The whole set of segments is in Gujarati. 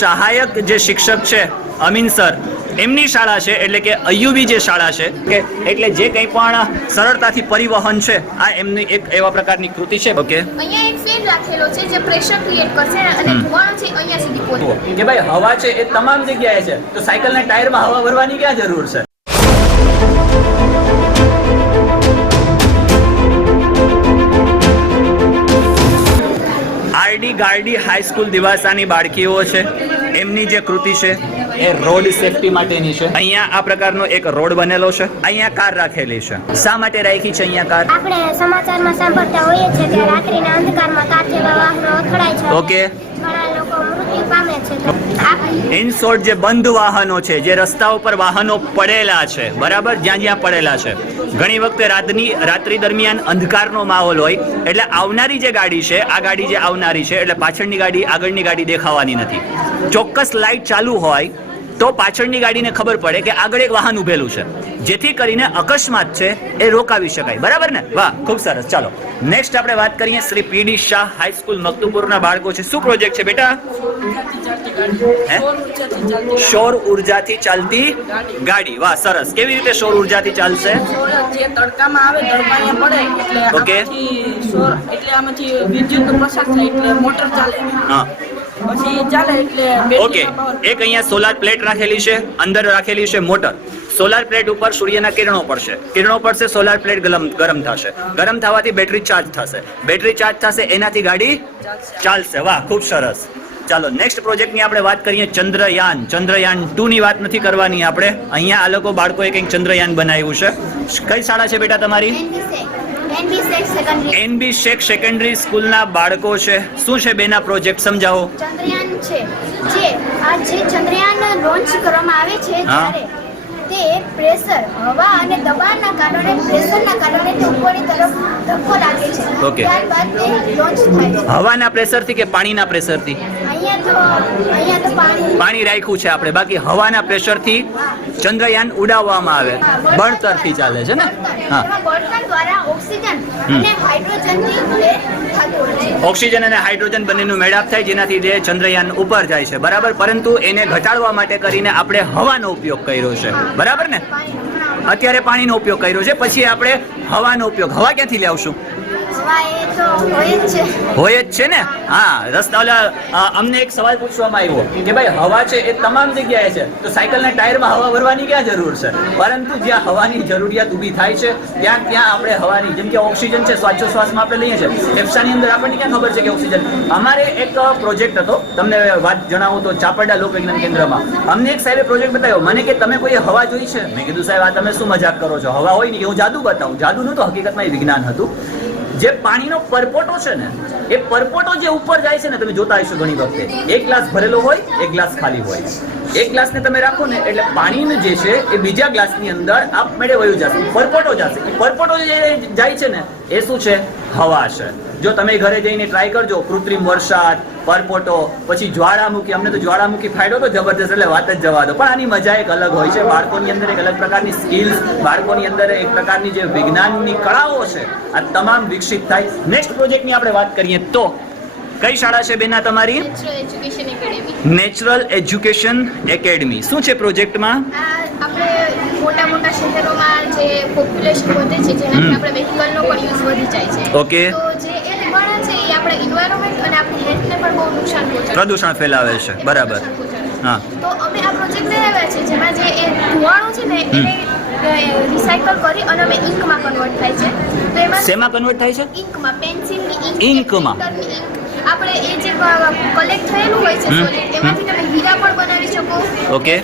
સહાયક જે શિક્ષક છે અમીન સર એમની શાળા છે, એટલે કે અયુબી જે શાળા છે કે એટલે જે કંઈ પણ સરળતાથી પરિવહન છે આ એમની એક એવા પ્રકારની કૃતિ છે. ઓકે, અહીંયા એક ફેન રાખેલો છે જે પ્રેશર ક્રિએટ કરશે અને ધુમાડો છે અહીંયા સુધી પહોંચે. કે ભાઈ હવા છે એ તમામ જગ્યાએ છે, તો સાયકલના ટાયરમાં હવા ભરવાની ક્યાં જરૂર છે? આરડી ગાર્ડી હાઈસ્કૂલ દિવાસાની બાળકીઓ છે, એમની જે કૃતિ છે એ રોડ સેફટી માટેની છે. અહીંયા આ પ્રકારનો એક રોડ બનેલો છે, અહીંયા કાર રાખેલી છે. શા માટે રાખી છે અહીંયા કાર? આપણે સમાચારમાં સાંભળતા હોઈએ છીએ કે રાત્રિના અંધકારમાં કાર જેવા વાહનો અથડાય છે. ઓકે, ઘણા લોકો મૃત્યુ પામે છે. તો ઇન શોર્ટ જે બંધ વાહનો છે, જે રસ્તાઓ પર વાહનો પડેલા છે, બરાબર, જ્યાં જ્યાં પડેલા છે, ઘણી વખતે રાત્રિ દરમિયાન અંધકારનો માહોલ હોય એટલે આવનારી જે ગાડી છે, આ ગાડી જે આવનારી છે એટલે પાછળની ગાડી આગળની ગાડી દેખાવાની નથી. ચોક્કસ લાઇટ ચાલુ હોય તો પાછળની ગાડીને ખબર પડે કે આગળ એક વાહન ઉભેલું છે, જેથી કરીને અકસ્માત છે એ રોકાવી શકાય. બરાબર ને? વાહ, ખૂબ સરસ. ચાલો નેક્સ્ટ આપણે વાત કરીએ શ્રી પીડી શાહ હાઈસ્કૂલ મકતુપુરના બાળકો છે. શું પ્રોજેક્ટ છે બેટા? સૌર ઉર્જાથી ચાલતી ગાડી. વાહ, સરસ. કેવી રીતે સૌર ઉર્જાથી ચાલશે? જે તડકામાં આવે તડકા અહીંયા પડે એટલે ઓકે, એટલે આમાંથી વિદ્યુતનો પ્રસાર થાય એટલે મોટર ચાલે. હા, પછી ચાલે એટલે ઓકે. એક અહીંયા સોલાર પ્લેટ રાખેલી છે, અંદર રાખેલી છે મોટર. સોલાર પ્લેટ ઉપર સૂર્યના કિરણો પડશે, સોલાર પ્લેટ ગરમ થશે, ગરમ થવાથી બેટરી ચાર્જ થશે, એનાથી ગાડી ચાલશે. વાહ, ખૂબ સરસ. ચાલો નેક્સ્ટ પ્રોજેક્ટની આપણે વાત કરીએ. ચંદ્રયાન 2 ની વાત નથી કરવાની આપણે. અહીંયા આ લોકો બાળકોએ કંઈક ચંદ્રયાન બનાવ્યું છે. કઈ શાળા છે બેટા તમારી? એનબી શેખ સેકન્ડરી સ્કૂલના બાળકો છે. શું છે બેના પ્રોજેક્ટ? સમજાવો. ચંદ્રયાન છે જે આ જે ચંદ્રયાન લોન્ચ કરવામાં આવે છે ત્યારે તે પ્રેશર હવા અને દબાણના કારણે પ્રેશરના કારણે તે ઉપરની તરફ ધક્કો લાગે છે. ઓકે. ત્યારબાદ તે લોન્ચ થાય છે. હવાના પ્રેશરથી કે પાણીના પ્રેશરથી? અહીંયા તો પાણી રાખ્યું છે આપણે, બાકી હવાના પ્રેશરથી ચંદ્રયાન ઉડાવવામાં આવે, બળતરથી ચાલે છે ને? હા, બળતણ દ્વારા ઓક્સિજન અને હાઇડ્રોજનથી થતું હોય છે. ઓક્સિજન અને હાઇડ્રોજન બંનેનું મેળાપ થાય જેનાથી જે ચંદ્રયાન ઉપર જાય છે. બરાબર, પરંતુ એને ઘટાડવા માટે કરીને આપણે હવાનો ઉપયોગ કર્યો છે. બરાબર ને? અત્યારે પાણીનો ઉપયોગ કર્યો છે, પછી આપણે હવાનો ઉપયોગ. હવા ક્યાંથી લાવશું? હવા એ તો હોય જ છે ને? હા, અમને એક સવાલ પૂછવામાં આવ્યો કે ભાઈ હવા છે એ તમામ જગ્યાએ છે, તો સાયકલના ટાયરમાં હવા ભરવાની ક્યાં જરૂર છે? પરંતુ જ્યાં હવાની જરૂરિયાત ઊભી થાય છે ત્યાં આપણે હવાની, જેમ કે ઓક્સિજન છે, શ્વાસોશ્વાસમાં આપણે લઈએ છીએ, ફેફસાની અંદર આપણને ક્યાં ખબર છે કે ઓક્સિજન? અમારે એક પ્રોજેક્ટ હતો, તમને વાત જણાવું તો ચાપરડા લોકવિજ્ઞાન કેન્દ્રમાં અમને એક સાહેબે પ્રોજેક્ટ બતાવ્યો. મને કે તમે કોઈ હવા જોઈ છે? મેં કીધું સાહેબ આ તમે શું મજાક કરો છો? હવા હોય ને કે હું જાદુ બતાવું. જાદુ નહોતું, હકીકતમાં એ વિજ્ઞાન હતું. જે પાણીનો પરપોટો છે ને, એ પરપોટો જે ઉપર જાય છે ને, તમે જોતા હશો ઘણી વખતે એક ગ્લાસ ભરેલો હોય, એક ગ્લાસ ખાલી હોય. એક ગ્લાસને તમે રાખો ને એટલે પાણીનું જે છે એ બીજા ગ્લાસની અંદર આપમેળે વયું જશે, પરપોટો જશે. એ પરપોટો જે જાય છે ને એ શું છે? હવા છે. જો તમે ઘરે જઈને ટ્રાય કરજો, કૃત્રિમ વરસાદ, પરપોટો, પછી જ્વાળામુખી. અમને તો જ્વાળામુખી ફાયદો તો જબરદસ્ત, એટલે વાત જ જવા દો. પણ આની મજા એક અલગ હોય છે. બાળકોની અંદર એક અલગ પ્રકારની સ્કિલ્સ, બાળકોની અંદર એક પ્રકારની જે વિજ્ઞાનની કળાઓ છે આ તમામ વિકસિત થાય. નેક્સ્ટ પ્રોજેક્ટની આપણે વાત કરીએ તો કઈ શાળા છે બેના તમારી? Natural education academy. શું છે પ્રોજેક્ટમાં? આપણે મોટા શહેરોમાં જે પોપ્યુલેશન વધે છે જેનાથી આપણે વેહિકલનો પણ યુઝ વધી જાય છે. ઓકે. તો જે એ ધુમાડા છે એ આપણે એન્વાયરમેન્ટ અને આપણી હેલ્થને પણ બહુ નુકસાન પહોંચાડે, પ્રદૂષણ ફેલાવે છે. બરાબર. હા, તો અમે આ પ્રોજેક્ટ બનાવ્યા છે જેમાં જે એ ધુમાડો છે ને એને રિસાયકલ કરી અને અમે ઇંકમાં કન્વર્ટ થાય છે. તો એમાં શેમાં કન્વર્ટ થાય છે? ઇંકમાં, પેન્સિલની ઇંકમાં. આપણે એ જે કલેક્ટ થયેલું હોય છે સોલિડ, એમાંથી તમે હીરા પણ બનાવી શકો. ઓકે,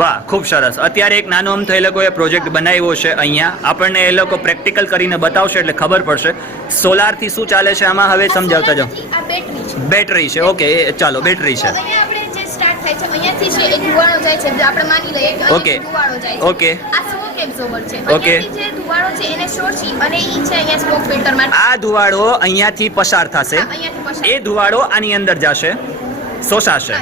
વાહ, ખૂબ સરસ. અત્યારે એક નાનો અમથો એ લોકોએ પ્રોજેક્ટ બનાવ્યો છે. અહીંયા આપણને એ લોકો પ્રેક્ટિકલ કરીને બતાવશે એટલે ખબર પડશે સોલારથી શું ચાલે છે આમાં. હવે સમજાવતા જાઓ. આ બેટરી છે. બેટરી છે. ઓકે, ચાલો, બેટરી છે. અહીંયા આપણે જે સ્ટાર્ટ થાય છે અહીંયાથી છે એક ધુવાળો જાય છે, આપણે માની લઈએ કે ઓકે. ધુવાળો જાય છે. ઓકે. આ સ્મોક એબ્ઝોર્બર છે. ઓકે. અહીંયાથી જે ધુવાળો છે એને શોષી અને ઈ છે અહીંયા સ્મોક ફિલ્ટરમાં. આ ધુવાડો અહીંયાથી પસાર થશે, અહીંયાથી પસાર. એ ધુવાડો આની અંદર જશે, શોષાશે,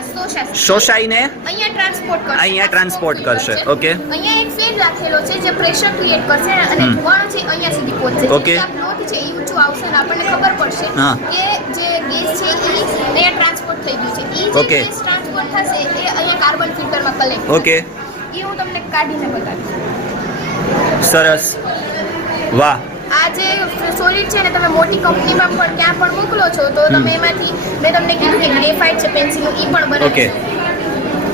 શોષાઈને અહીંયા ટ્રાન્સપોર્ટ કરશે. ઓકે. અહીંયા એક ફેન રાખેલો છે જે પ્રેશર ક્રિએટ કરશે અને ધુવાળો છે અહીંયા સુધી પહોંચશે. ઓકે. આ પ્લોટ છે એ નીચું આવશે ને આપણને ખબર પડશે હા. કે જે ગેસ છે એ અહીંયા ટ્રાન્સપોર્ટ થઈ ગયું છે. એ જે Okay. ગેસ ટ્રાન્સપોર્ટ થશે એ અહીંયા કાર્બન ફિલ્ટરમાં કલેક્ટ ઓકે, એ હું તમને કાઢીને બતાવીશ. સરસ, વાહ. આ જે સોલિડ છે ને તમે મોટી કંપનીમાં પણ ક્યાં પણ મોકલો છો તો તમે એમાંથી મેં તમને કીધું કે ગ્રેફાઇટ છે પેન્સિલનું એ પણ બનાવી ઓકે. શકો.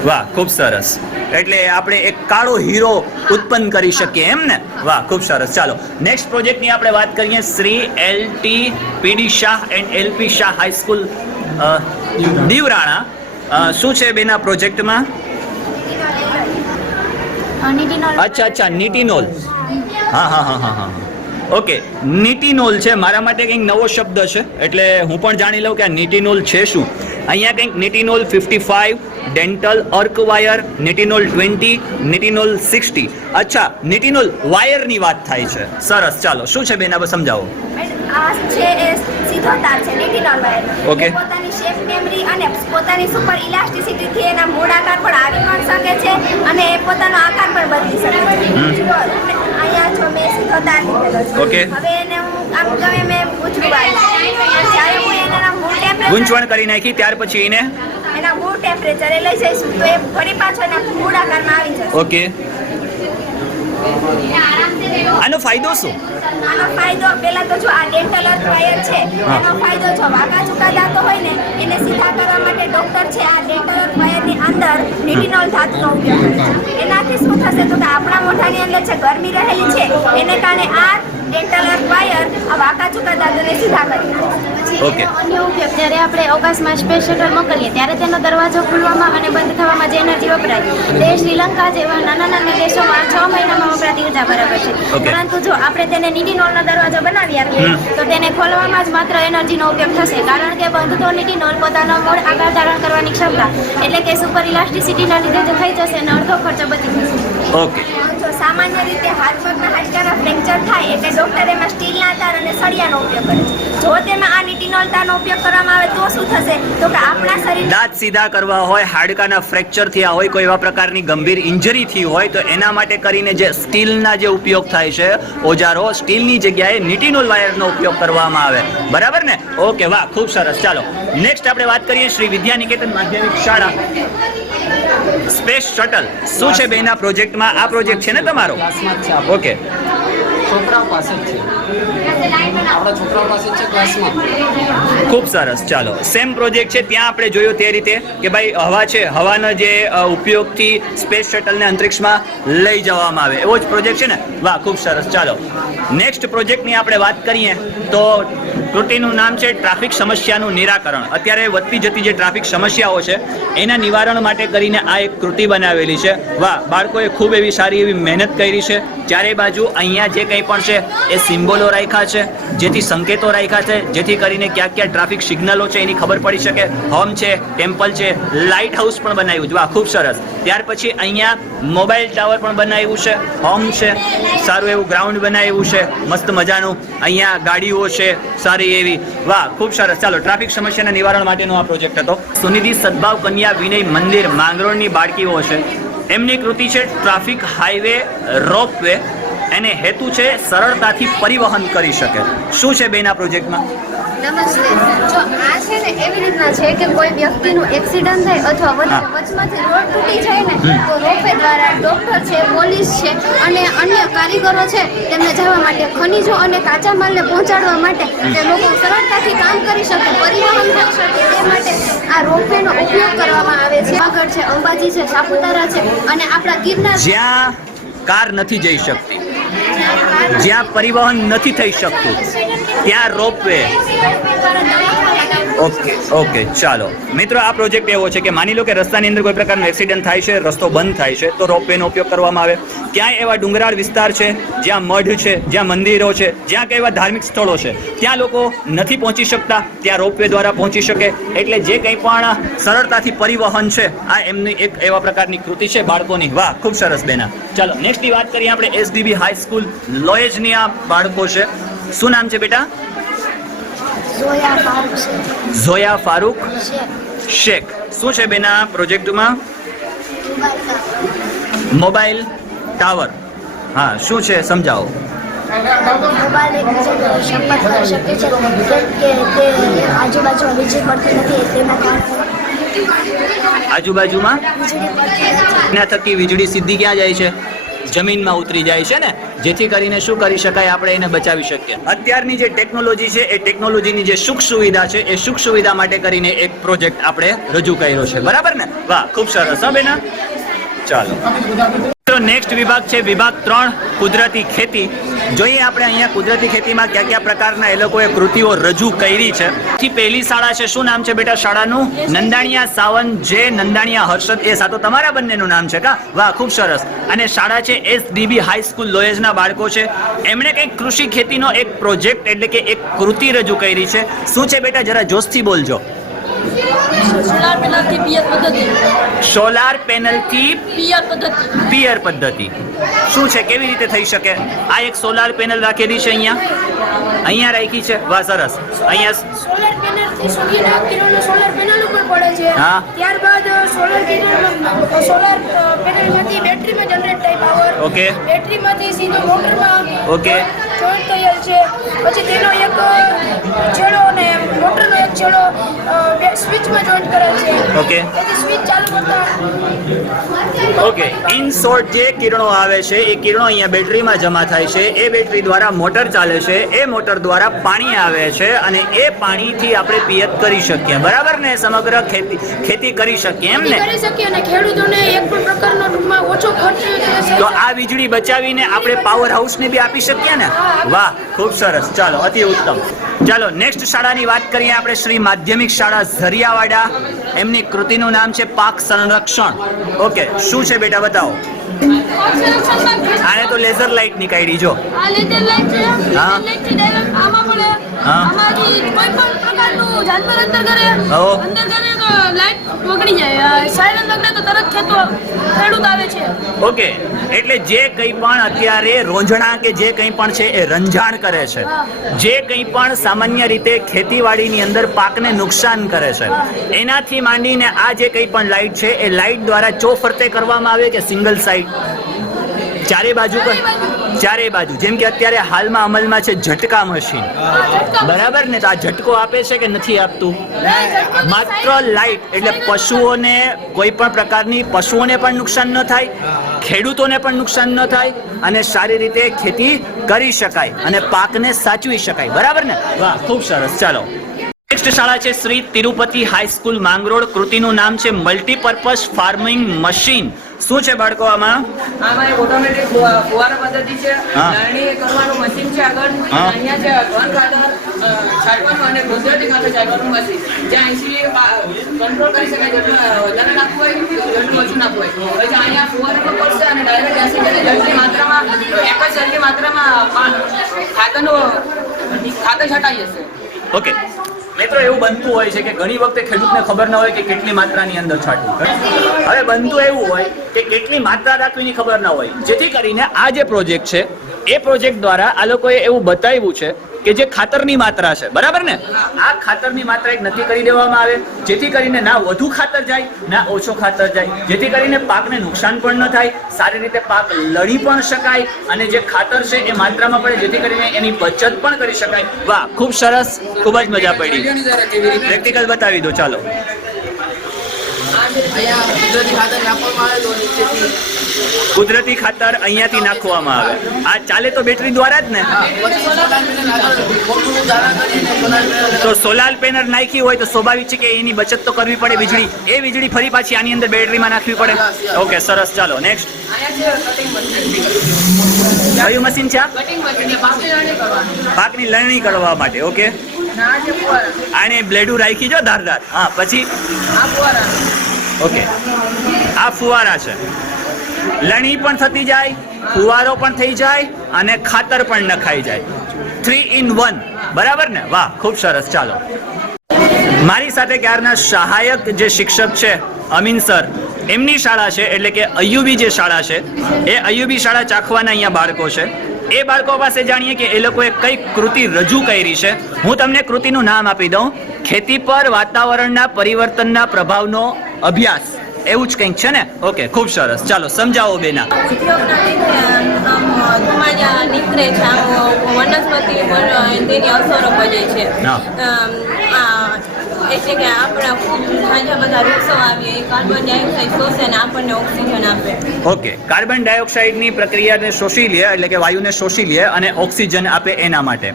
વાહ, ખૂબ સરસ. એટલે આપણે એક કાળો હીરો ઉત્પન્ન કરી શકીએ એમ ને? વાહ, ખૂબ સરસ. ચાલો નેક્સ્ટ પ્રોજેક્ટની આપણે વાત કરીએ. Shri LT PD Shah and LP Shah high school Divrana. શું છે બેના પ્રોજેક્ટમાં? અચ્છા, નિટીનોલ. હા હા હા હા હા. ઓકે, નિટીનોલ છે. મારા માટે કંઈક નવો શબ્દ છે, એટલે હું પણ જાણી લઉં કે આ નિટીનોલ છે શું. અહીંયા કંઈક નિટીનોલ 55, ડેન્ટલ અર્ક વાયર, નિટીનોલ 20, નિટીનોલ 60. અચ્છા, નિટીનોલ વાયરની વાત થાય છે. સરસ, ચાલો શું છે બેના સમજાવો. આ છે એ સીધો તાર છે રેટિનોલ વાયર. Okay. પોતાની શેપ મેમરી અને પોતાની સુપર ઇલાસ્ટિસિટી થી એના મૂળ આકાર પણ આવી પણ શકે છે અને એ પોતાનો આકાર પણ બદલી શકે છે. જો અહીંયા જો મેં સીધો તાર લીધેલો છે. Okay. હવે એને હું આમ ગમે મેં ગૂંચવું આવી. જ્યારે હું એના મૂળ ટેમ્પરેચર ગૂંચવણ કરી નાખી ત્યાર પછી એને. એના મૂળ ટેમ્પરેચરે લઈ જઈશું તો એ ફરી પાછો એના મૂળ આકારમાં આવી જશે. ઓકે, આનો ફાયદો શું? આનો ફાયદો પહેલા તો જો આ ડેન્ટલ અર્થ વાયર છે હા. એનો ફાયદો જો વાંકા ચૂકા દાંતો હોય ને એને સીધા કરવા માટે ડોક્ટર છે આ ડેન્ટલ અર્થ વાયરની અંદર રેટિનોલ ધાતુનો ઉપયોગ કરે છે. એનાથી શું થશે તો કે આપણા મોઢાની અંદર જે ગરમી રહેલી છે એને કારણે આ ડેન્ટલ અર્થ વાયર આ વાંકા ચૂકા દાંતોને સીધા કરી નાખે. ઓકે. અન્ય ઉપયોગ જ્યારે આપણે અવકાશમાં સ્પેસ શટલ મોકલીએ ત્યારે તેનો દરવાજો ખુલવામાં અને બંધ થવામાં જે એનર્જી વપરાય તે શ્રીલંકા જેવા નાના નાના દેશોમાં 6 મહિનામાં વપરાતી ઉર્જા બરાબર છે. Okay. પરંતુ જો આપણે તેને નિટીનોલનો દરવાજો બનાવી આપીએ તો તેને ખોલવામાં જ માત્ર એનર્જીનો ઉપયોગ થશે, કારણ કે બંધ તો નિટીનોલ પોતાનો મૂળ આકાર ધારણ કરવાની ક્ષમતા એટલે કે સુપર ઇલાસ્ટિસિટીના લીધે જે થઈ જશે અને અડધો ખર્ચો બચી જશે. ઓકે, જો સામાન્ય રીતે હાથ પગના હાડકાના ફ્રેક્ચર થાય એટલે ડોક્ટર એમાં સ્ટીલના તાર અને સળિયાનો ઉપયોગ કરે છે. જો તેમાં આ નિટીનોલ તારનો ઉપયોગ કરવામાં આવે તો શું થશે તો કે આપણા શરીર દાંત સીધા કરવા હોય, હાડકાના ફ્રેક્ચર થયા હોય, કોઈ એવા પ્રકારની ગંભીર ઇન્જરી થઈ હોય તો એના માટે કરીને જે સ્ટીલના જે ઉપયોગ થાય છે ઓજારો, સ્ટીલની જગ્યાએ નિટીનોલ વાયરનો ઉપયોગ કરવામાં આવે. બરાબર ને? ઓકે, વાહ, ખૂબ સરસ. ચાલો નેક્સ્ટ આપણે વાત કરીએ શ્રી વિદ્યા નિકેતન માધ્યમિક શાળા સ્પેસ શટલ. શું છે બેના પ્રોજેક્ટમાં? આ પ્રોજેક્ટ છે ને તમારો? ક્લાસમાં જ છે આપણો. ઓકે, છોકરાઓ પાસે જ છે. આપણા છોકરાઓ પાસે જ છે ક્લાસમાં. ખૂબ સરસ. ચાલો સેમ પ્રોજેક્ટ છે. ત્યાં આપણે જોયું તે રીતે કે ભાઈ હવા છે, હવાના જે ઉપયોગથી સ્પેસ શટલને અંતરિક્ષમાં લઈ જવામાં આવે એવો જ પ્રોજેક્ટ છે ને? વાહ, ખૂબ સરસ. ચાલો નેક્સ્ટ પ્રોજેક્ટની આપણે વાત કરીએ તો કૃતિનું નામ છે ટ્રાફિક સમસ્યાનું નિરાકરણ. અત્યારે વધતી જતી જે ટ્રાફિક સમસ્યાઓ છે એના નિવારણ માટે કરીને આ એક કૃતિ બનાવેલી છે. વાહ, બાળકોએ ખૂબ એવી સારી એવી મહેનત કરી છે. ચારે બાજુ અહીંયા જે કંઈ પણ છે એ સિમ્બોલો રાખ્યા છે, જેથી સંકેતો રાખ્યા છે, જેથી કરીને ક્યાં ક્યાં ટ્રાફિક સિગ્નલો છે એની ખબર પડી શકે. હોમ છે, ટેમ્પલ છે, લાઇટ હાઉસ પણ બનાવ્યું છે. વાહ, ખૂબ સરસ. ત્યાર પછી અહીંયા મોબાઈલ ટાવર પણ બનાવ્યું છે, હોમ છે, સારું એવું ગ્રાઉન્ડ બનાવ્યું છે, મસ્ત મજાનું. અહીંયા ગાડીઓ છે સારી એવી. વાહ, ખૂબ સરસ. ચાલો ટ્રાફિક સમસ્યાના નિવારણ માટેનો આ પ્રોજેક્ટ હતો. સુનિધિ સદભાવ કન્યા વિનય મંદિર માંગરોળની બાળકીઓ છે. એમની કૃતિ છે ટ્રાફિક હાઈવે રોપવે. એને હેતુ છે સરળતાથી પરિવહન કરી શકે. શું છે બેના પ્રોજેક્ટમાં? નમસ્તે. જો આ છે ને એવી રીતના છે કે કોઈ વ્યક્તિનું એક્સિડન્ટ થાય અથવા વચમાંથી રોડ તૂટી જાય ને તો રોપવે દ્વારા ડોક્ટર છે, પોલીસ છે અને અન્ય કારીગરો છે તેમને જવા માટે ખનિજો અને કાચા માલને પહોંચાડવા માટે તે લોકો સરળતાથી કામ કરી શકે, પરિવહન થઈ શકે તે માટે આ રોપવેનો ઉપયોગ કરવામાં આવે છે. આગળ છે અંબાજી છે, સાપુતારા છે અને આપણા ગિરનાર જ્યાં કાર નથી જઈ શકતી, જ્યાં પરિવહન નથી થઈ શકતું ત્યાં રોપવે. ઓકે ઓકે, ચાલો મિત્રો આ પ્રોજેક્ટ એવો છે કે માની લો કે રસ્તાની અંદર કોઈ પ્રકારનો એક્સિડન્ટ થાય છે, રસ્તો બંધ થાય છે તો રોપવેનો ઉપયોગ કરવામાં આવે. ક્યાંય એવા ડુંગરાળ વિસ્તાર છે જ્યાં મઢ છે, જ્યાં મંદિરો છે, જ્યાં કે એવા ધાર્મિક સ્થળો છે ત્યાં લોકો નથી પહોંચી શકતા, ત્યાં રોપવે દ્વારા પહોંચી શકે. એટલે જે કંઈ પણ સરળતાથી પરિવહન છે આ એમની એક એવા પ્રકારની કૃતિ છે બાળકોની. વાહ, ખૂબ સરસ બેના. ચાલો નેક્સ્ટની વાત કરીએ આપણે SDB હાઈસ્કૂલ લોએજની. આ બાળકો છે. શું નામ છે બેટા? ઝોયા ફારૂક શેખ. શું છે બેના પ્રોજેક્ટમાં? Mobile tower. હા, શું છે સમજાવો. મોબાઈલ એકબીજાને સંપર્ક કરી શકે છે કેમ કે તે આજુબાજુમાં વીજળી પડતી નથી તેના કારણે આજુબાજુમાં વીજળી પડતી નથી. એના થકી વીજળી સીધી ક્યાં જાય છે? જમીનમાં ઉતરી જાય છે ને, જેથી કરીને શું કરી શકાય, આપણે એને બચાવી શકીએ. અત્યારની જે ટેકનોલોજી છે એ ટેકનોલોજીની જે સુખ સુવિધા છે એ સુખ સુવિધા માટે કરીને એક પ્રોજેક્ટ આપણે રજૂ કર્યો છે. બરાબર ને? વાહ, ખૂબ સરસ. હા બેના, ચાલો નેક્સ્ટ વિભાગ છે વિભાગ 3 કુદરતી ખેતી. જોઈએ આપણે અહીંયા કુદરતી ખેતીમાં કયા કયા પ્રકારના એ લોકોએ કૃતિઓ રજૂ કરી છે. પહેલી શાળા છે, શું નામ છે બેટા શાળાનું? નંદાણીયા સાવંત જે નંદાણીયા હર્ષદ એ સાતો તમારા બંનેનું નામ છે કા? વાહ, ખૂબ સરસ. અને શાળા છે SDB હાઈ સ્કૂલ લોયેજના બાળકો છે. એમણે કંઈક કૃષિ ખેતીનો એક પ્રોજેક્ટ એટલે કે એક કૃતિ રજૂ કરી છે. શું છે બેટા, જરા જોશથી બોલજો. સોલાર પેનલથી પિયર પદ્ધતિ. સોલાર પેનલથી પિયર પદ્ધતિ. પિયર પદ્ધતિ શું છે, કેવી રીતે થઈ શકે? આ એક સોલાર પેનલ રાખેલી છે, અહીંયા રાખી છે. વાહ, સરસ. અહીંયા સોલાર પેનલથી સૂર્યના કિરણો સોલાર પેનલ ઉપર પડે છે. હા. ત્યારબાદ સોલાર પેનલમાંથી બેટરીમાં જનરેટ થાય પાવર. ઓકે. બેટરીમાંથી સીધો મોટરમાં ઓકે. જોઈન્ટ થયેલ છે. પછી તેનો એક છેડો અને મોટરનો એક છેડો સ્વિચમાં જોઈન્ટ કરેલ છે. ઓકે. તેથી સ્વિચ ચાલુ કરતા ઓકે. ઇન શોર્ટ, જે કિરણો આવે છે એ કિરણો અહીંયા બેટરીમાં જમા થાય છે. એ બેટરી દ્વારા મોટર ચાલે છે. એ મોટર દ્વારા પાણી આવે છે અને એ પાણીથી આપણે પિયત કરી શકીએ. બરાબર ને? સમગ્ર ખેતી કરી શકીએ એમ ને? કરી શકીએ અને ખેડૂતોને એક પણ પ્રકારનો ટૂંકમાં ઓછો ખર્ચ તો આ વીજળી બચાવીને આપણે પાવર હાઉસને બી આપી શકીએ ને? વાહ, ખૂબ સરસ. ચાલો, અતિ ઉત્તમ. ચાલો નેક્સ્ટ શાળાની વાત કરીએ આપણે. શ્રી માધ્યમિક શાળા ઝરિયાવાડા. એમની કૃતિનું નામ છે પાક સંરક્ષણ. ઓકે, શું છે બેટા, બતાવો. આને તો લેઝર લાઇટ નીકાળી જો. આ લેઝર લાઇટ છે. હા. લાઇટથી ડાયરેક્ટ આમાં પડે. હા. આમાંથી કોઈ પણ પ્રકારનું જાનવર અંદર કરે. હો. અંદર કરે તો લાઇટ બગડી જાય. સાયરન લગડે તો તરત ખેડૂત આવે છે. ઓકે, એટલે જે કંઈ પણ અત્યારે રોંજણા કે જે કંઈ પણ છે એ રંજાણ કરે છે, જે કંઈ પણ સામાન્ય રીતે ખેતીવાડીની અંદર પાકને નુકસાન કરે છે, એનાથી માંડીને આ જે કંઈ પણ લાઇટ છે એ લાઇટ દ્વારા ચોફરતે કરવામાં આવે કે સિંગલ સાઇડ? ચારે બાજુ પર, ચારે બાજુ. જેમ કે અત્યારે હાલમાં અમલમાં છે ઝટકા મશીન. બરાબર ને? તો આ ઝટકો આપે છે કે નથી આપતું? માત્ર લાઇટ એટલે પશુઓને કોઈ પણ પ્રકારની પશુઓને પણ નુકસાન ન થાય, ખેડૂતોને પણ નુકસાન ન થાય અને સારી રીતે ખેતી કરી શકાય અને પાકને સાચવી શકાય. બરાબર ને? વાહ, ખૂબ સરસ. ચાલો નેક્સ્ટ શાળા છે શ્રી તિરુપતિ હાઈ સ્કૂલ માંગરોળ. કૃતિનું નામ છે મલ્ટીપર્પઝ ફાર્મિંગ મશીન. શું છે બાળકો આમાં? આમાં એક ઓટોમેટિક ફુવારા પદ્ધતિ છે. હા. લણણી કરવાનું મશીન છે આગળ. હા. અહીંયા છે ઘન ખાતર છાંટવાનું અને કુદરતી ખાતર છાંટવાનું મશીન. જ્યાં કંટ્રોલ કરી શકાય જેટલું વધારે નાખવું હોય જેટલું ઓછું નાખવું હોય. પછી અહીંયા ફુવારા પર પડશે અને ડાયરેક્ટ એસિડ જેટલી માત્રામાં એક જ સરખી માત્રામાં ખાતર છટાઈ જશે. ઓકે મિત્રો, એવું બનતું હોય છે કે ઘણી વખતે ખેડૂતને ખબર ન હોય કે કેટલી માત્રાની અંદર છાંટવું. હવે બનતું એવું હોય કે કેટલી માત્રા રાખવીની ખબર ન હોય, જેથી કરીને આ જે પ્રોજેક્ટ છે એ પ્રોજેક્ટ દ્વારા આ લોકોએ એવું બતાવ્યું છે કે જે ખાતરની માત્રા છે, બરાબર ને, આ ખાતરની માત્રા એક નક્કી કરી દેવામાં આવે, જેથી કરીને ના વધુ ખાતર જાય ના ઓછો ખાતર જાય, જેથી કરીને પાકને નુકસાન પણ ન થાય, સારી રીતે પાક લડી પણ શકાય અને જે ખાતર છે એ માત્રામાં પડે, જેથી કરીને એની બચત પણ કરી શકાય. વાહ, ખૂબ સરસ, ખૂબ જ મજા પડી. પ્રેક્ટિકલ બતાવી દો. ચાલો કુદરતી ખાતર અહીંયાથી નાખવામાં આવે. આ ચાલે તો બેટરી દ્વારા જ ને? તો સોલાર પેનલ નાખી હોય તો સ્વાભાવિક છે કે એની બચત તો કરવી પડે વીજળી. એ વીજળી ફરી પાછી આની અંદર બેટરીમાં નાખવી પડે. ઓકે, સરસ. ચાલો નેક્સ્ટ. અહીંયા છે કટિંગ મશીન. કયું મશીન છે? કટિંગ મશીન એટલે પાકની લણણી કરવાની. પાકની લણણી કરવા માટે. ઓકે, અને આ છે ફુવારા. આને બ્લેડું રાખી જો ધારદાર. હા, પછી આ ફુવારા. ઓકે, આ ફુવારા છે. લણી પણ થતી જાય, ફુવારો પણ થઈ જાય અને ખાતર પણ નખાઈ જાય. 3 in 1. બરાબર ને? વાહ, ખૂબ સરસ. ચાલો મારી સાથે ક્યારના સહાયક જે શિક્ષક છે અમીન સર, એમની શાળા છે એટલે કે અયુબી જે શાળા છે એ અયુબી શાળા ચાખવાના અહીંયા બાળકો છે. એ બાળકો પાસે જાણીએ કે એ લોકોએ કઈ કૃતિ રજૂ કરી છે. હું તમને કૃતિનું નામ આપી દઉં. ખેતી પર વાતાવરણના પરિવર્તનના પ્રભાવનો અભ્યાસ. એવું જ કંઈક છે ને? ઓકે, ખૂબ સરસ. ચાલો સમજાવો બેના. ઉદ્યોગના લીધે આમ ધુમાડા નીકળે છે, આમ વનસ્પતિ પર તેની અસરો પડે છે. એટલે કે આપણા ખૂબ ઝાઝા બધા વૃક્ષો આવીએ, કાર્બન ડાયોક્સાઇડ શોષે અને આપણને ઓક્સિજન આપે. ઓકે, કાર્બન ડાયોક્સાઇડની પ્રક્રિયાને શોષી લે, એટલે કે વાયુને શોષી લે અને ઓક્સિજન આપે એના માટે.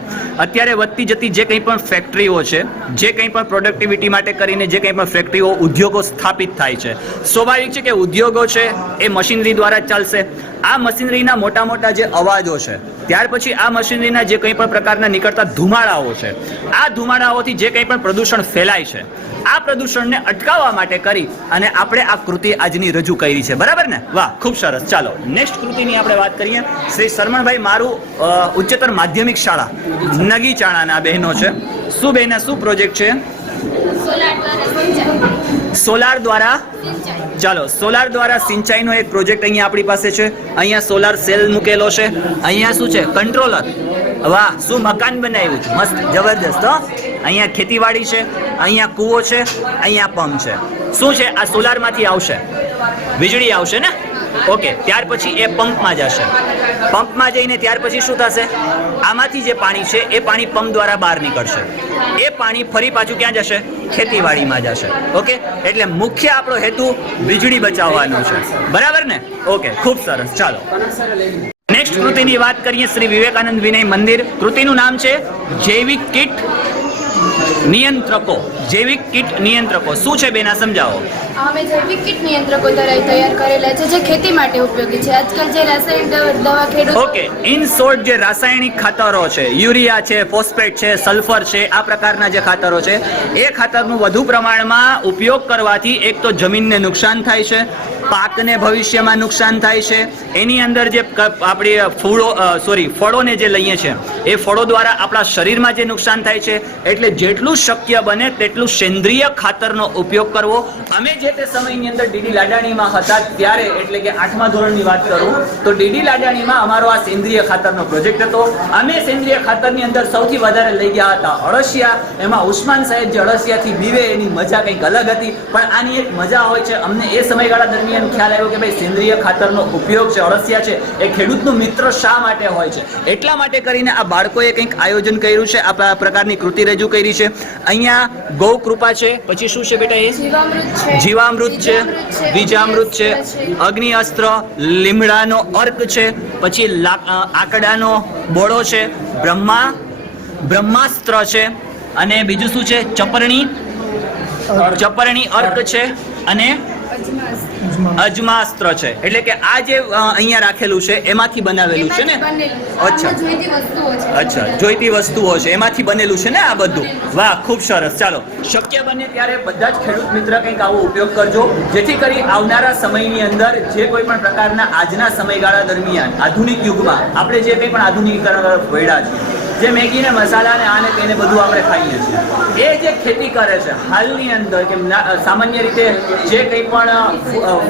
અત્યારે વધતી જતી જે કંઈ પણ ફેક્ટરીઓ છે, જે કંઈ પણ પ્રોડક્ટિવિટી માટે કરીને જે કંઈ પણ ફેક્ટરીઓ, ઉદ્યોગો સ્થાપિત થાય છે, સ્વાભાવિક છે કે ઉદ્યોગો છે એ મશીનરી દ્વારા જ ચાલશે. આ મશીનરીના મોટા મોટા જે અવાજો છે, ત્યાર પછી આ મશીનરીના જે કંઈ પણ પ્રકારના નીકળતા ધુમાડાઓ છે, આ ધુમાડાઓથી જે કંઈ પણ પ્રદૂષણ ફેલાય છે, આ પ્રદૂષણને અટકાવવા માટે કરી અને આપણે આ કૃતિ આજની રજૂ કરી છે. બરાબર ને? વાહ, ખૂબ સરસ. ચાલો નેક્સ્ટ કૃતિની આપણે વાત કરીએ. શ્રી શરમણભાઈ મારું ઉચ્ચતર માધ્યમિક શાળા નગીચાણાના બહેનો છે. શું બહેના, શું પ્રોજેક્ટ છે? સોલાર દ્વારા, ચાલો, સોલાર દ્વારા સિંચાઈનો એક પ્રોજેક્ટ અહીંયા આપણી પાસે છે. અહીંયા સોલાર સેલ મૂકેલો છે. અહીંયા શું છે? કંટ્રોલર. વાહ, શું મકાન બનાવ્યું છે, મસ્ત, જબરદસ્ત. અહીંયા ખેતીવાડી છે, અહીંયા કૂવો છે, અહીંયા પંપ છે. શું છે? આ સોલારમાંથી આવશે, વીજળી આવશે ને? ઓકે, ત્યાર પછી એ પંપમાં જશે. પંપમાં જઈને ત્યાર પછી શું થશે? આમાંથી જે પાણી છે એ પાણી પંપ દ્વારા બહાર નીકળશે. એ પાણી ફરી પાછું ક્યાં જશે? ખેતીવાડીમાં જશે. ઓકે, એટલે મુખ્ય આપણો હેતુ વીજળી બચાવવાનો છે. બરાબર ને? ઓકે, ખૂબ સરસ. ચાલો નેક્સ્ટ કૃતિની વાત કરીએ. શ્રી વિવેકાનંદ વિનય મંદિર. કૃતિનું નામ છે જૈવિક કીટ નિયંત્રકો. જૈવિક કીટ નિયંત્રકો શું છે બેના, સમજાવો. અમે જૈવિક કીટ નિયંત્રકો તૈયાર કરેલા છે જે ખેતી માટે ઉપયોગી છે. આજકાલ જે રાસાયણિક દવા ખેડૂતો, ઓકે, ઇન શોર્ટ જે રાસાયણિક ખાતરો છે, યુરિયા છે, ફોસ્ફેટ છે, સલ્ફર છે, આ પ્રકારના જે ખાતરો છે, એ ખાતરનું વધુ પ્રમાણમાં ઉપયોગ કરવાથી એક તો જમીનને નુકસાન થાય છે, પાકને ભવિષ્યમાં નુકસાન થાય છે. એની અંદર જે આપણી ફળોને જે લઈએ છીએ એ ફળો દ્વારા આપણા શરીરમાં જે નુકસાન થાય છે. એટલે જેટલું શક્ય બને તેટલું સેન્દ્રિય ખાતરનો ઉપયોગ કરવો. અમે જે તે સમયની અંદર ડીડી લાડાણીમાં હતા ત્યારે, એટલે કે 8મા ધોરણની વાત કરું તો ડીડી લાડાણીમાં અમારો આ સેન્દ્રિય ખાતરનો પ્રોજેક્ટ હતો. અમે સેન્દ્રિય ખાતરની અંદર સૌથી વધારે લઈ ગયા હતા અળસિયા. એમાં ઉસ્માન સાહેબ જે અળસિયાથી બીવે એની મજા કંઈક અલગ હતી. પણ આની એક મજા હોય છે. અમને એ સમયગાળા દરમિયાન ખ્યાલ આવ્યો કે ભાઈ સેન્દ્રિય ખાતરનો ઉપયોગ છે, અળસિયા છે, એ ખેડૂતનું મિત્ર શા માટે હોય છે. એટલા માટે કરીને આ બાળકોએ કંઈક આયોજન કર્યું છે, આ પ્રકારની કૃતિ રજૂ કરી છે. અહીંયા ગૌ કૃપા છે, પછી શું છે બેટા? એ જીવામૃત છે, બીજામૃત છે, અગ્નિ અસ્ત્ર, લીમડાનો અર્ક છે, પછી આકડાનો બોળો છે, બ્રહ્માસ્ત્ર છે, અને બીજું શું છે? ચપરણી અર્ક છે અને અજમાસ્ત્ર છે. એટલે કે આ જે અહીંયા રાખેલું છે એમાંથી બનાવેલું છે ને? અચ્છા, જોઈતી વસ્તુઓ છે એમાંથી બનેલું છે ને આ બધું. વાહ, ખૂબ સરસ. ચાલો, શક્ય બને ત્યારે બધા જ ખેડૂત મિત્ર કંઈક આવો ઉપયોગ કરજો, જેથી કરી આવનારા સમયની અંદર જે કોઈ પણ પ્રકારના આજના સમયગાળા દરમિયાન આધુનિક યુગમાં આપણે જે કંઈ પણ આધુનિકીકરણ તરફ વળ્યા છીએ, જે મેગી ને મસાલા ને આને તેને બધું આપણે ખાઈએ છીએ, એ જે ખેતી કરે છે હાલની અંદર કે સામાન્ય રીતે જે કંઈ પણ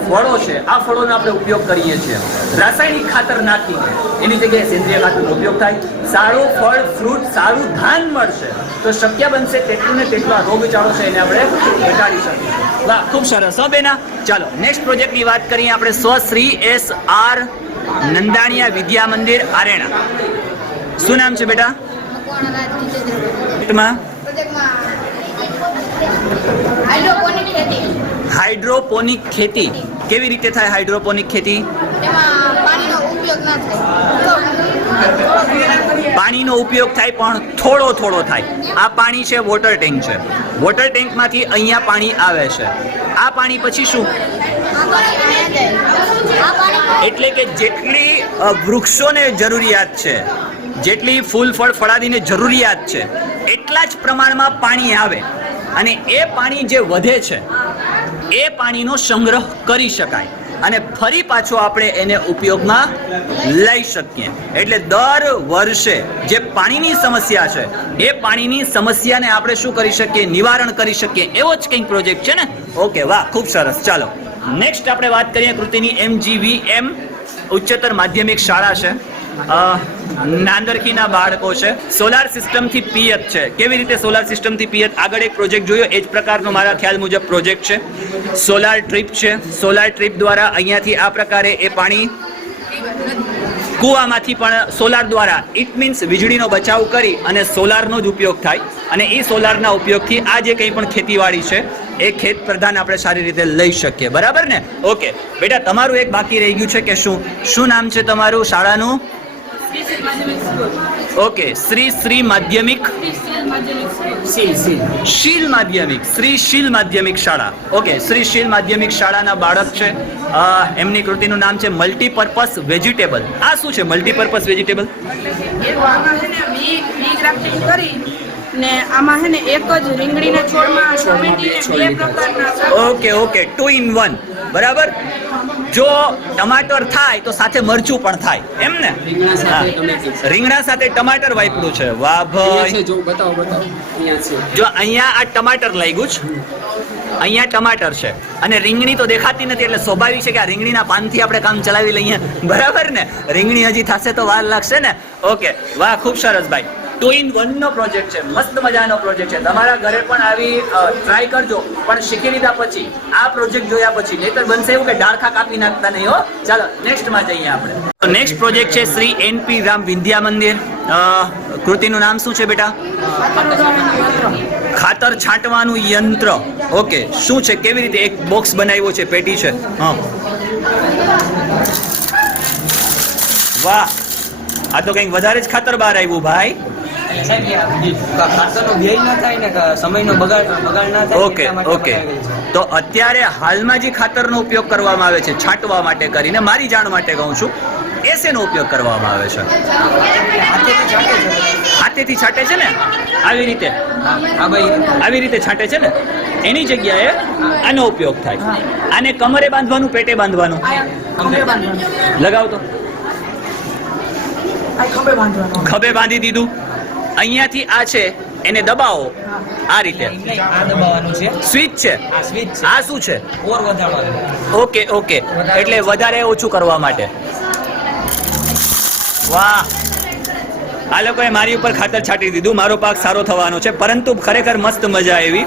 ફળો છે, આ ફળોનો આપણે ઉપયોગ કરીએ છીએ રાસાયણિક ખાતર નાખીને, એની જગ્યાએ સેન્દ્રિય ખાતરનો ઉપયોગ થાય. સારું ફળ, ફ્રૂટ, સારું ધાન મળશે તો શક્ય બનશે તેટલું ને તેટલો આ રોગચાળો છે એને આપણે ઘટાડી શકીશું. વાહ, ખૂબ સરસ. હો બેના, ચાલો નેક્સ્ટ પ્રોજેક્ટની વાત કરીએ આપણે. સ્વશ્રી SR નંદાણીયા વિદ્યા મંદિર આરેણા. શું નામ છે બેટા? હાઇડ્રોપોનિક ખેતી. કેવી રીતે થાય હાઇડ્રોપોનિક ખેતી? પાણીનો ઉપયોગ થાય પણ થોડો થોડો થાય. આ પાણી છે વોટર ટેન્ક છે. વોટર ટેન્કમાંથી અહીંયા પાણી આવે છે. આ પાણી પછી શું? એટલે કે જેટલી વૃક્ષોને જરૂરિયાત છે, જેટલી ફૂલ ફળ ફળાદીને જરૂરિયાત છે, એટલા જ પ્રમાણમાં પાણી આવે અને એ પાણી જે વધે છે એ પાણીનો સંગ્રહ કરી શકાય અને ફરી પાછો આપણે એને ઉપયોગમાં લઈ શકીએ. એટલે દર વર્ષે જે પાણીની સમસ્યા છે એ પાણીની સમસ્યાને આપણે શું કરી શકીએ? નિવારણ કરી શકીએ. એવો જ કંઈક પ્રોજેક્ટ છે ને? ઓકે, વાહ, ખૂબ સરસ. ચાલો નેક્સ્ટ આપણે વાત કરીએ કૃતિની. MGVM ઉચ્ચતર માધ્યમિક શાળા છે. નાંદરખીના બાળકો છે. સોલાર સિસ્ટમથી પિયત છે. કેવી રીતે સોલાર સિસ્ટમથી પિયત? આગળ એક પ્રોજેક્ટ જોયો, એ જ પ્રકારનો મારા ખ્યાલ મુજબ પ્રોજેક્ટ છે. સોલાર ટ્રીપ છે. સોલાર ટ્રીપ દ્વારા અહીંયાથી આ પ્રકારે એ પાણી કૂવામાંથી પણ સોલાર દ્વારા, ઇટ મીન્સ વીજળીનો બચાવ કરી અને સોલારનો જ ઉપયોગ થાય અને એ સોલારના ઉપયોગથી આ જે કંઈ પણ ખેતીવાડી છે એ ખેત પ્રધાન આપણે સારી રીતે લઈ શકીએ. બરાબર ને? ઓકે બેટા, તમારું એક બાકી રહી ગયું છે કે શું નામ છે તમારું શાળાનું? ઓકે, શ્રી માધ્યમિક શીલ માધ્યમિક, શ્રી શીલ માધ્યમિક શાળા. ઓકે, શ્રી શીલ માધ્યમિક શાળાના બાળક છે. એમની કૃતિનું નામ છે મલ્ટીપર્પઝ વેજીટેબલ. આ શું છે મલ્ટીપર્પઝ વેજીટેબલ? ને આમાં છે ને એક જ રીંગણીના છોડમાં ટમેટી ને 2 પ્રકારના. Okay 2 in 1. બરાબર. જો ટમાટર થાય તો સાથે મરચું પણ થાય, એમ ને? રીંગણા સાથે ટમાટર વાપર્યું છે. વાહ ભાઈ, જો બતાવો અહીંયા છે. જો અહીંયા આ ટમાટર લાગ્યું છે, અહીંયા ટમાટર છે અને રીંગણી તો દેખાતી નથી, એટલે સ્વાભાવિક છે કે આ રીંગણીના પાનથી આપણે કામ ચલાવી લઈએ. બરાબર ને? રીંગણી હજી થશે તો વાર લાગશે ને. ઓકે, વાહ, ખૂબ સરસ ભાઈ. 2 in 1 નો પ્રોજેક્ટ છે. મસ્ત મજાનો પ્રોજેક્ટ છે. તમારા ઘરે પણ આવી ટ્રાય કરજો, પણ શીખી લીધા પછી, આ પ્રોજેક્ટ જોયા પછી. નહીતર બનશે એવું કે ડાળખા કાપી નાખતા નહીં હો. ચાલો નેક્સ્ટમાં જઈએ આપણે. નેક્સ્ટ પ્રોજેક્ટ છે શ્રી NP રામ વિદ્યા મંદિર. કૃતિનું નામ શું છે બેટા? ખાતર છાંટવાનું યંત્ર. ઓકે, શું છે, કેવી રીતે? એક બોક્સ બનાવ્યો છે, પેટી છે. હા, વાહ, આ તો કંઈક વધારે જ ખાતર બહાર આવ્યું ભાઈ. ખાતરનો વ્યય ના થાય ને સમયનો બગાડ ના થાય. ઓકે. તો અત્યારે હાલમાં જે ખાતરનો ઉપયોગ કરવામાં આવે છે છાંટવા માટે કરીને, મારી જાણ માટે કહું છું, એ શેનો ઉપયોગ કરવામાં આવે છે? હાથેથી છાંટે છે ને, આવી રીતે છાંટે છે ને, એની જગ્યાએ આનો ઉપયોગ થાય. આને કમરે બાંધવાનું, પેટે બાંધવાનું? લગાવ તો. ખભે બાંધી દીધું. અહીંયાથી આ છે એને દબાવો આ રીતે. સ્વિચ છે. આ શું છે? ઓકે, એટલે વધારે ઓછું કરવા માટે. વાહ, આ લોકોએ મારી ઉપર ખાતર છાંટી દીધું. મારો પાક સારો થવાનો છે, પરંતુ ખરેખર મસ્ત મજા આવી.